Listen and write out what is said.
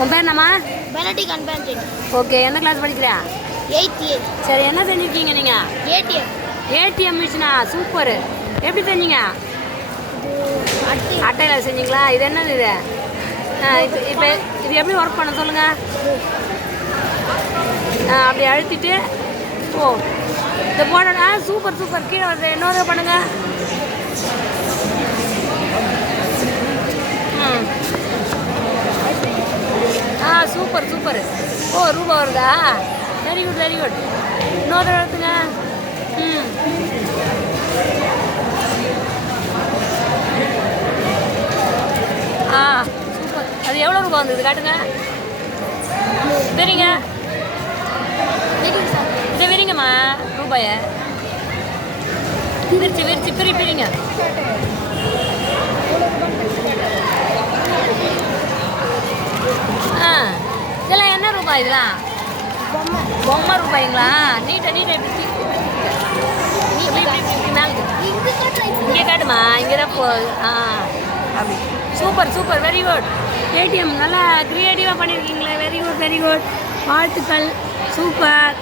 உன் பேர் என்னம்மா? பெனடிக் அன்பேண்டட் ஓகே எந்த கிளாஸ் படிக்கிறியா? எயித் ஏ சரி என்ன செஞ்சுருக்கீங்க நீங்கள் ஏடிஎம் ஏடிஎம் மிஷினா சூப்பர் எப்படி செஞ்சீங்க? அட்டி. அட்டையில் செஞ்சீங்களா? இது என்னது இது? இப்போ இது எப்படி ஒர்க் பண்ண சொல்லுங்கள் அப்படி அழுத்திட்டு ஓ இந்த போட ஆ சூப்பர் சூப்பர் கீழே வருது இன்னொரு பண்ணுங்க ம் ஆ சூப்பர் சூப்பர். ஓ ரூபா வருதா? வெரி குட் வெரி குட் இன்னொரு இடத்துல ம். ஆ சூப்பர். அது எவ்வளோ ரூபா வந்தது? காட்டுங்க. சரிங்க இதை விரிங்கம்மா ரூபாய. விரிச்சு விரிச்சு பிரி பிரிங்க ஆ இதெல்லாம்? பொம்மை பொம்மை ரூபாய்ங்களா? நீட்டை நீட்டை இப்படி இப்படி இப்படி, இப்படி, மேலே இங்கே காட்டுமா? இங்கே தான் போ ஆ. அப்படி. Super super. Very good ATM நல்லா க்ரியேட்டிவாக பண்ணியிருக்கீங்களே வெரி குட் வெரி குட் வாழ்த்துக்கள். சூப்பர்.